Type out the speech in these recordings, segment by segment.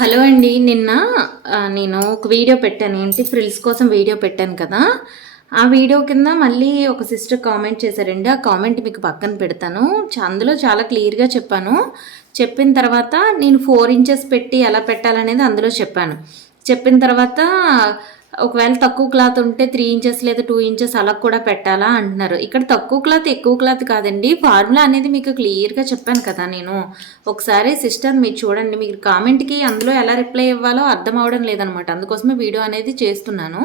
Hello అండి నిన్న నేను ఒక వీడియో పెట్టాను. ఏంటి? ఫ్రిల్స్ కోసం వీడియో పెట్టాను కదా. ఆ వీడియో కింద మళ్ళీ ఒక సిస్టర్ కామెంట్ చేశారండి. ఆ కామెంట్ మీకు పక్కన పెడతాను. అందులో చాలా క్లియర్గా చెప్పాను. చెప్పిన తర్వాత నేను ఫోర్ ఇంచెస్ పెట్టి ఎలా పెట్టాలనేది అందులో చెప్పాను. చెప్పిన తర్వాత ఒకవేళ తక్కువ క్లాత్ ఉంటే త్రీ ఇంచెస్ లేదా టూ ఇంచెస్ అలా కూడా పెట్టాలా అంటున్నారు. ఇక్కడ తక్కువ క్లాత్ ఎక్కువ క్లాత్ కాదండి. ఫార్ములా అనేది మీకు క్లియర్గా చెప్పాను కదా నేను. ఒకసారి సిస్టర్ మీరు చూడండి మీకు కామెంట్కి అందులో ఎలా రిప్లై ఇవ్వాలో అర్థం అవడం లేదనమాట. అందుకోసమే వీడియో అనేది చేస్తున్నాను.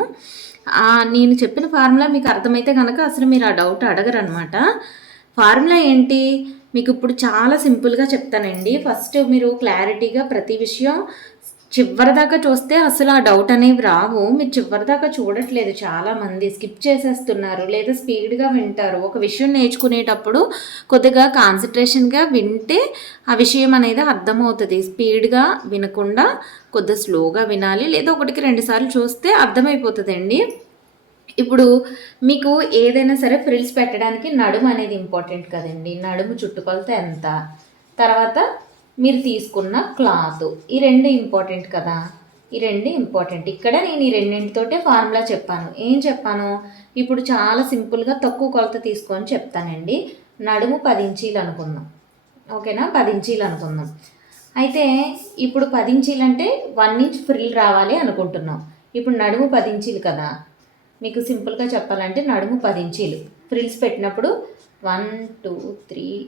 నేను చెప్పిన ఫార్ములా మీకు అర్థమైతే కనుక అసలు మీరు ఆ డౌట్ అడగరు అనమాట ఫార్ములా ఏంటి? మీకు ఇప్పుడు చాలా సింపుల్గా చెప్తానండి. ఫస్ట్ మీరు క్లారిటీగా ప్రతి విషయం చివరి దాకా చూస్తే అసలు ఆ డౌట్ అనేవి రావు. మీరు చివరి దాకా చూడట్లేదు. చాలా మంది స్కిప్ చేసేస్తున్నారు. లేదా స్పీడ్గా వింటారు. ఒక విషయం నేర్చుకునేటప్పుడు కొద్దిగా కాన్సన్ట్రేషన్గా వింటే ఆ విషయం అనేది అర్థమవుతుంది. స్పీడ్గా వినకుండా కొద్దిగా స్లోగా వినాలి. లేదా ఒకటికి రెండుసార్లు చూస్తే అర్థమైపోతుందండి. ఇప్పుడు మీకు ఏదైనా సరే ఫ్రిల్స్ పెట్టడానికి నడుము అనేది ఇంపార్టెంట్ కదండి. నడుము చుట్టుకొలత ఎంత? తర్వాత మీరు తీసుకున్న క్లాత్. ఈ రెండు ఇంపార్టెంట్ కదా? ఈ రెండు ఇంపార్టెంట్. ఇక్కడ నేను ఈ రెండింటితోటే ఫార్ములా చెప్పాను. ఏం చెప్పాను? ఇప్పుడు చాలా సింపుల్గా తక్కువ కొలత తీసుకొని చెప్తానండి. నడుము పది ఇంచీలు అనుకుందాం. ఓకేనా? పది ఇంచీలు అనుకుందాం. అయితే ఇప్పుడు పది ఇంచీలు అంటే వన్ ఇంచ్ ఫ్రిల్ రావాలి అనుకుంటున్నాం. ఇప్పుడు నడుము పది ఇంచీలు కదా? మీకు సింపుల్గా చెప్పాలంటే నడుము పది ఇంచీలు. ఫ్రిల్స్ పెట్టినప్పుడు వన్ టూ త్రీ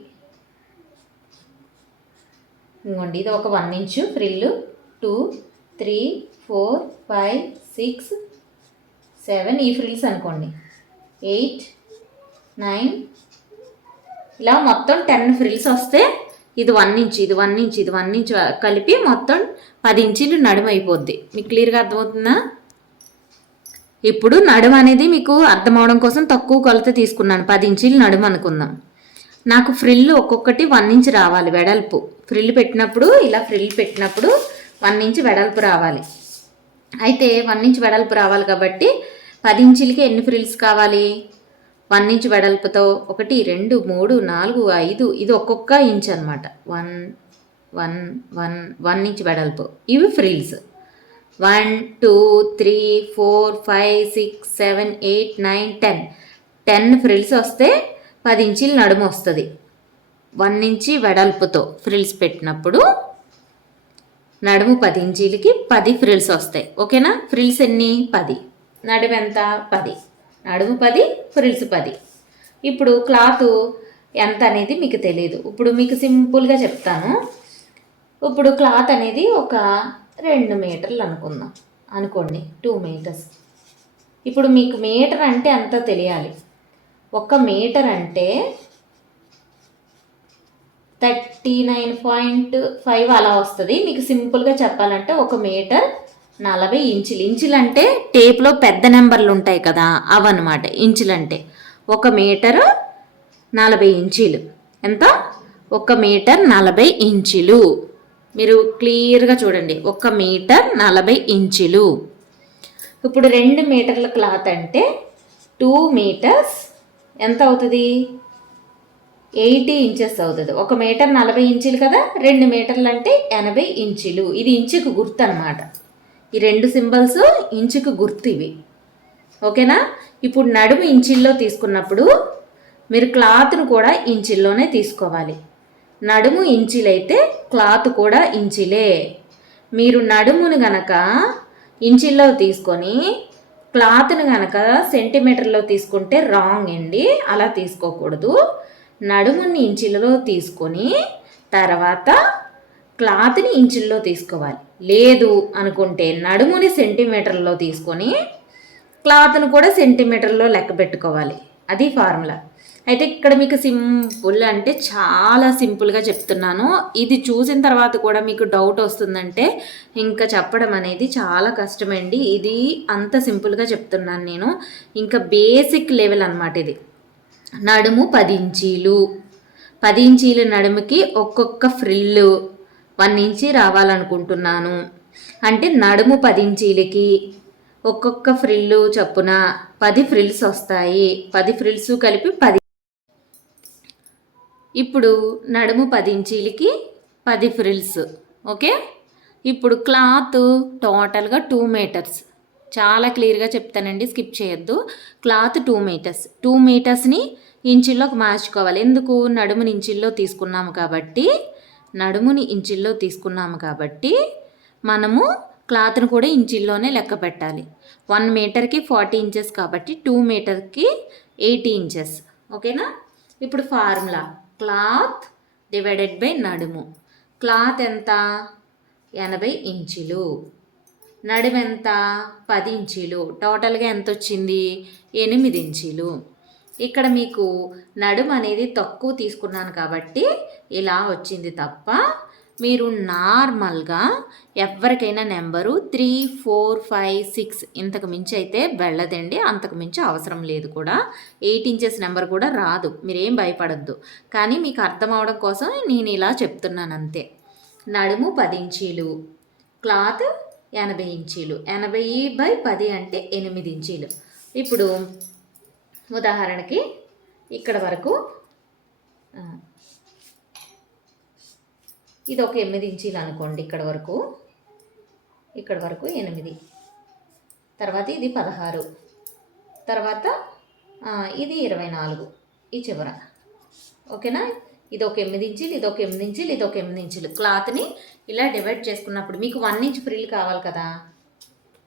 ఇంకోండి ఇది ఒక one inch frill two three four five six seven ఈ ఫ్రిల్స్ అనుకోండి. ఎయిట్ నైన్ ఇలా మొత్తం టెన్ ఫ్రిల్స్ వస్తే ఇది వన్ ఇంచ్ ఇది వన్ ఇంచ్ ఇది వన్ ఇంచ్ కలిపి మొత్తం పది ఇంచీలు నడుము అయిపోద్ది. మీకు క్లియర్గా అర్థమవుతుందా? ఇప్పుడు నడుము అనేది మీకు అర్థం అవడం కోసం తక్కువ కొలత తీసుకున్నాను. పది ఇంచీలు నడుము అనుకుందాం. నాకు ఫ్రిల్ ఒక్కొక్కటి వన్ ఇంచ్ రావాలి వెడల్పు. ఫ్రిల్ పెట్టినప్పుడు ఇలా ఫ్రిల్ పెట్టినప్పుడు వన్ ఇంచ్ వెడల్పు రావాలి. అయితే వన్ ఇంచ్ వెడల్పు రావాలి కాబట్టి పది ఇంచులకి ఎన్ని ఫ్రిల్స్ కావాలి? వన్ ఇంచ్ వెడల్పుతో ఒకటి రెండు మూడు నాలుగు ఐదు ఇది ఒక్కొక్క ఇంచ్ అనమాట one one one one inch వెడల్పు. ఇవి frills. One two three four five six seven eight nine ten. Ten frills వస్తే పది ఇంచులు నడుము వస్తుంది. వన్ ఇంచి వెడల్పుతో ఫ్రిల్స్ పెట్టినప్పుడు నడుము పది ఇంచీలకి పది ఫ్రిల్స్ వస్తాయి. ఓకేనా? ఫ్రిల్స్ ఎన్ని? పది. నడుము ఎంత? పది. నడుము పది ఫ్రిల్స్ పది. ఇప్పుడు క్లాత్ ఎంత అనేది మీకు తెలియదు ఇప్పుడు మీకు సింపుల్గా చెప్తాను. ఇప్పుడు క్లాత్ అనేది ఒక రెండు మీటర్లు అనుకుందాం. అనుకోండి టూ మీటర్స్. ఇప్పుడు మీకు మీటర్ అంటే అంత తెలియాలి? ఒక మీటర్ అంటే థర్టీ నైన్ పాయింట్ ఫైవ్ అలా వస్తుంది. మీకు సింపుల్గా చెప్పాలంటే ఒక మీటర్ నలభై ఇంచులు. ఇంచులు అంటే టేప్లో పెద్ద నెంబర్లు ఉంటాయి కదా అవన్నమాట. ఇంచులు అంటే ఒక మీటరు నలభై ఇంచీలు. ఎంత? ఒక మీటర్ నలభై ఇంచులు. మీరు క్లియర్గా చూడండి. ఒక మీటర్ నలభై ఇంచులు. ఇప్పుడు రెండు మీటర్ల క్లాత్ అంటే టూ మీటర్స్. ఎంత అవుతుంది? ఎయిటీ ఇంచెస్ అవుతుంది. ఒక మీటర్ నలభై ఇంచులు కదా? రెండు మీటర్లు అంటే ఎనభై ఇంచులు. ఇది ఇంచుకు గుర్తు అనమాట ఈ రెండు సింబల్స్ ఇంచుకు గుర్తు ఇవి. ఓకేనా? ఇప్పుడు నడుము ఇంచిల్లో తీసుకున్నప్పుడు మీరు క్లాత్ను కూడా ఇంచిల్లోనే తీసుకోవాలి. నడుము ఇంచిలైతే క్లాత్ కూడా ఇంచిలే. మీరు నడుమును గనక ఇంచిల్లో తీసుకొని క్లాత్ను గనక సెంటీమీటర్లో తీసుకుంటే రాంగ్ అండి. అలా తీసుకోకూడదు. నడుముని ఇంచులలో తీసుకొని తర్వాత క్లాత్ని ఇంచుల్లో తీసుకోవాలి. లేదు అనుకుంటే నడుముని సెంటీమీటర్లో తీసుకొని క్లాత్ను కూడా సెంటీమీటర్లో లెక్క పెట్టుకోవాలి. అది ఫార్ములా. అయితే ఇక్కడ మీకు సింపుల్ అంటే చాలా సింపుల్గా చెప్తున్నాను. ఇది చూసిన తర్వాత కూడా మీకు డౌట్ వస్తుందంటే ఇంకా చెప్పడం అనేది చాలా కష్టమండి. ఇది అంత సింపుల్గా చెప్తున్నాను నేను. ఇంకా బేసిక్ లెవెల్ అనమాట ఇది. నడుము పది ఇంచీలు. పది ఇంచీల నడుముకి ఒక్కొక్క ఫ్రిల్లు వన్ ఇంచి రావాలనుకుంటున్నాను. అంటే నడుము పది ఇంచీలకి ఒక్కొక్క ఫ్రిల్లు చొప్పున పది ఫ్రిల్స్ వస్తాయి. పది ఫ్రిల్స్ కలిపి పది ఇప్పుడు నడుము పది ఇంచీలకి పది ఫ్రిల్స్. ఓకే? ఇప్పుడు క్లాత్ టోటల్గా టూ మీటర్స్. చాలా క్లియర్గా చెప్తానండి స్కిప్ చేయొద్దు. Cloth two metres. టూ మీటర్స్ని ఇంచుల్లోకి మార్చుకోవాలి ఎందుకు? నడుముని ఇంచుల్లో తీసుకున్నాము కాబట్టి నడుముని ఇంచుల్లో తీసుకున్నాము కాబట్టి మనము క్లాత్ను కూడా ఇంచుల్లోనే లెక్క పెట్టాలి. వన్ మీటర్కి ఫార్టీ ఇంచెస్ కాబట్టి టూ మీటర్కి ఎయిటీ ఇంచెస్. ఓకేనా? ఇప్పుడు ఫార్ములా. క్లాత్ డివైడెడ్ బై నడుము. క్లాత్ ఎంత? ఎనభై ఇంచులు. నడుము పది ఇంచీలు. టోటల్గా ఎంత వచ్చింది ఎనిమిది ఇంచీలు. ఇక్కడ మీకు నడుము అనేది తక్కువ తీసుకున్నాను కాబట్టి ఇలా వచ్చింది తప్ప మీరు నార్మల్గా ఎవరికైనా number three four five six ఇంతకు మించి అయితే వెళ్ళదండి. అంతకు మించి అవసరం లేదు కూడా. ఎయిట్ ఇంచెస్ నెంబర్ కూడా రాదు. మీరేం భయపడద్దు. కానీ మీకు అర్థం అవడం కోసం నేను ఇలా చెప్తున్నాను అంతే. నడుము పది ఇంచీలు. క్లాత్ ఎనభై ఇంచీలు. ఎనభై బై పది అంటే ఎనిమిది ఇంచీలు. ఇప్పుడు ఉదాహరణకి ఇక్కడ వరకు ఇది ఒక ఎనిమిది ఇంచీలు అనుకోండి ఇక్కడ వరకు. ఇక్కడ వరకు ఎనిమిది. తర్వాత ఇది పదహారు. తర్వాత ఇది ఇరవై నాలుగు ఈ చివర. ఓకేనా? ఇది ఒక ఎనిమిది ఇంచులు ఇది ఒక ఎనిమిది ఇంచులు ఇది ఒక ఎనిమిది ఇంచులు. క్లాత్ని ఇలా డివైడ్ చేసుకున్నప్పుడు మీకు వన్ ఇంచ్ ఫ్రిల్ కావాలి కదా?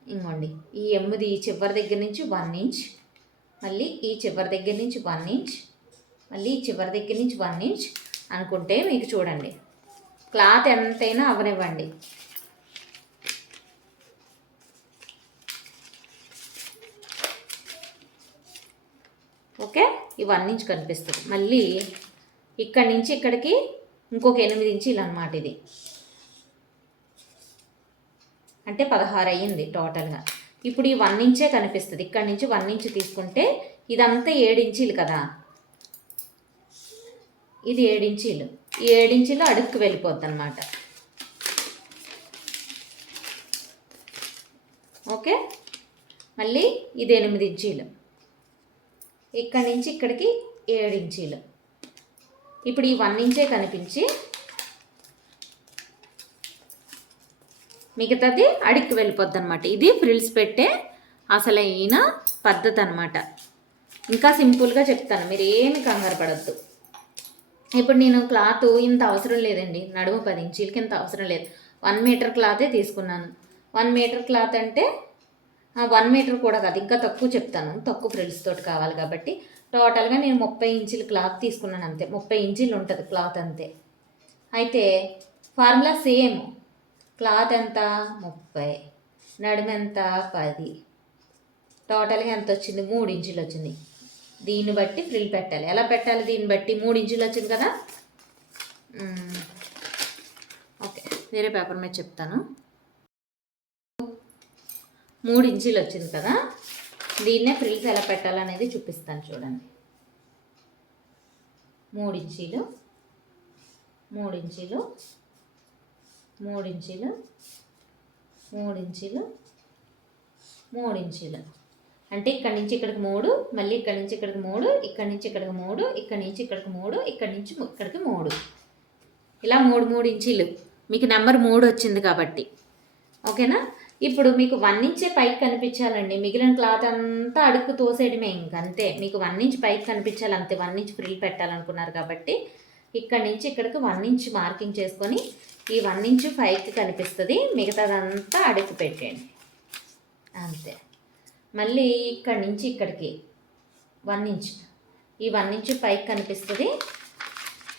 ఇంకోండి ఈ ఎనిమిది ఈ చివరి దగ్గర నుంచి వన్ ఇంచ్ మళ్ళీ ఈ చివరి దగ్గర నుంచి వన్ ఇంచ్ మళ్ళీ ఈ చివరి దగ్గర నుంచి వన్ ఇంచ్ అనుకుంటే మీకు చూడండి. క్లాత్ ఎంతైనా అవనివ్వండి. ఓకే? ఇవన్నీ కనిపిస్తుంది. మళ్ళీ ఇక్కడి నుంచి ఇక్కడికి ఇంకొక ఎనిమిది ఇంచీలు అనమాట ఇది. అంటే పదహారు అయ్యింది టోటల్గా. ఇప్పుడు ఈ వన్ ఇంచే కనిపిస్తుంది. ఇక్కడి నుంచి వన్ ఇంచ్ తీసుకుంటే ఇదంతా ఏడు ఇంచీలు కదా. ఇది ఏడించీలు ఈ ఏడించీలు అడుక్కు వెళ్ళిపోద్ది అనమాట ఓకే? మళ్ళీ ఇది ఎనిమిది ఇంచీలు. ఇక్కడి నుంచి ఇక్కడికి ఏడు ఇంచీలు. ఇప్పుడు ఈ వన్ ఇంచే కనిపించి మిగతాది అడిక్కి వెళ్ళిపోద్ది అనమాట ఇది ఫ్రిల్స్ పెట్టే అసలైన పద్ధతి అనమాట ఇంకా సింపుల్గా చెప్తాను మీరు ఏమి కంగారు పడద్దు. ఇప్పుడు నేను క్లాత్ ఇంత అవసరం లేదండి నడుము పది ఇంచీలకి ఇంత అవసరం లేదు. వన్ మీటర్ క్లాతే తీసుకున్నాను. వన్ మీటర్ క్లాత్ అంటే వన్ మీటర్ కూడా కాదు ఇంకా తక్కువ చెప్తాను తక్కువ ఫ్రిల్స్ తోటి కావాలి కాబట్టి. టోటల్గా నేను ముప్పై ఇంచుల క్లాత్ తీసుకున్నాను అంతే. ముప్పై ఇంచులు ఉంటుంది క్లాత్ అంతే. అయితే ఫార్ములా సేమ్. క్లాత్ ఎంత? ముప్పై. నడుమెంత పది. టోటల్గా ఎంత వచ్చింది? మూడు ఇంచులు వచ్చింది. దీన్ని బట్టి ఫ్రిల్ పెట్టాలి. ఎలా పెట్టాలి? దీన్ని బట్టి మూడు ఇంచులు వచ్చింది కదా? ఓకే. వేరే పేపర్ మీద చెప్తాను. మూడు ఇంచులు వచ్చింది కదా? దీన్నే ఫ్రిల్స్ ఎలా పెట్టాలనేది చూపిస్తాను చూడండి. మూడించీలు మూడించీలు మూడు ఇంచీలు మూడు ఇంచీలు మూడు ఇంచీలు మూడు అంటే ఇక్కడి నుంచి ఇక్కడికి మూడు మళ్ళీ ఇక్కడి నుంచి ఇక్కడికి మూడు ఇక్కడి నుంచి ఇక్కడికి మూడు ఇక్కడి నుంచి ఇక్కడికి మూడు ఇక్కడి నుంచి ఇక్కడికి మూడు. ఇలా మూడు మూడు ఇంచీలు. మీకు నెంబర్ మూడు వచ్చింది కాబట్టి. ఓకేనా? ఇప్పుడు మీకు వన్ ఇంచే పైకి కనిపించాలండి. మిగిలిన క్లాత్ అంతా అడుక్కు తోసేయడమే ఇంక అంతే మీకు వన్ ఇంచ్ పైకి కనిపించాలి అంతే. వన్ ఇంచ్ ఫ్రిల్ పెట్టాలనుకున్నారు కాబట్టి ఇక్కడ నుంచి ఇక్కడికి వన్ ఇంచ్ మార్కింగ్ చేసుకొని ఈ వన్ ఇంచ్ పైకి కనిపిస్తుంది. మిగతాదంతా అడుక్కు పెట్టండి అంతే. మళ్ళీ ఇక్కడ నుంచి ఇక్కడికి వన్ ఇంచ్ ఈ వన్ ఇంచ్ పైకి కనిపిస్తుంది.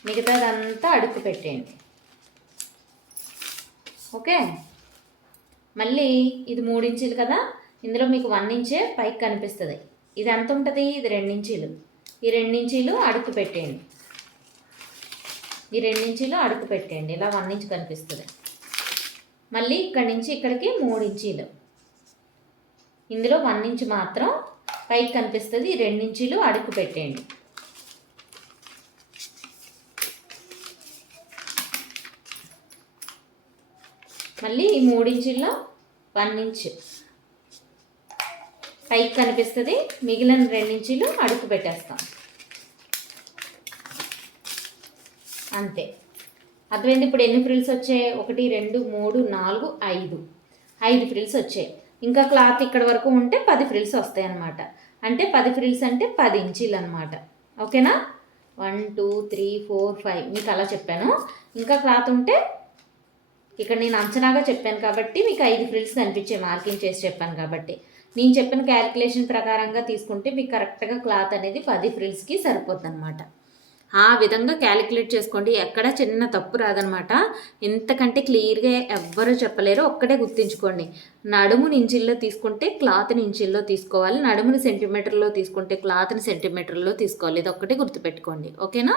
మిగతాదంతా అడుక్కు పెట్టేయండి. ఓకే? మళ్ళీ ఇది మూడు ఇంచీలు కదా? ఇందులో మీకు వన్ ఇంచే పైకి కనిపిస్తుంది. ఇది ఎంత ఉంటుంది? ఇది రెండించీలు ఈ రెండు ఇంచీలు పెట్టేయండి. ఈ రెండు ఇంచీలు పెట్టేయండి. ఇలా వన్ ఇంచ్ కనిపిస్తుంది. మళ్ళీ ఇక్కడి నుంచి ఇక్కడికి మూడు ఇంచీలు. ఇందులో వన్ ఇంచ్ మాత్రం పైకి కనిపిస్తుంది. ఈ రెండించీలు అడుగు పెట్టేయండి. మళ్ళీ ఈ మూడు ఇంచుల్లో వన్ ఇంచ్ పైకి కనిపిస్తుంది మిగిలిన రెండు ఇంచులు అడుగు పెట్టేస్తాం. అంతే. అర్థమైంది? ఇప్పుడు ఎన్ని ఫ్రిల్స్ వచ్చాయి? ఒకటి రెండు మూడు నాలుగు ఐదు. ఐదు ఫ్రిల్స్ వచ్చాయి. ఇంకా క్లాత్ ఇక్కడ వరకు ఉంటే పది ఫ్రిల్స్ వస్తాయి అన్నమాట. అంటే పది ఫ్రిల్స్ అంటే పది ఇంచీలు అనమాట ఓకేనా? One two three four five. మీకు అలా చెప్పాను. ఇంకా క్లాత్ ఉంటే ఇక్కడ నేను అంచనాగా చెప్పాను కాబట్టి మీకు ఐదు ఫ్రిల్స్ కనిపించే మార్కింగ్ చేసి చెప్పాను కాబట్టి. నేను చెప్పిన క్యాలిక్యులేషన్ ప్రకారంగా తీసుకుంటే మీకు కరెక్ట్గా క్లాత్ అనేది పది ఫ్రిల్స్కి సరిపోద్ది అనమాట ఆ విధంగా క్యాలిక్యులేట్ చేసుకోండి. ఎక్కడ చిన్న తప్పు రాదనమాట ఇంతకంటే క్లియర్గా ఎవ్వరూ చెప్పలేరు. ఒక్కటే గుర్తించుకోండి. నడుముని ఇంచిల్లో తీసుకుంటే క్లాత్ని ఇంచిల్లో తీసుకోవాలి. నడుముని సెంటీమీటర్లో తీసుకుంటే క్లాత్ని సెంటీమీటర్లో తీసుకోవాలి. ఇది ఒక్కటే గుర్తుపెట్టుకోండి. ఓకేనా?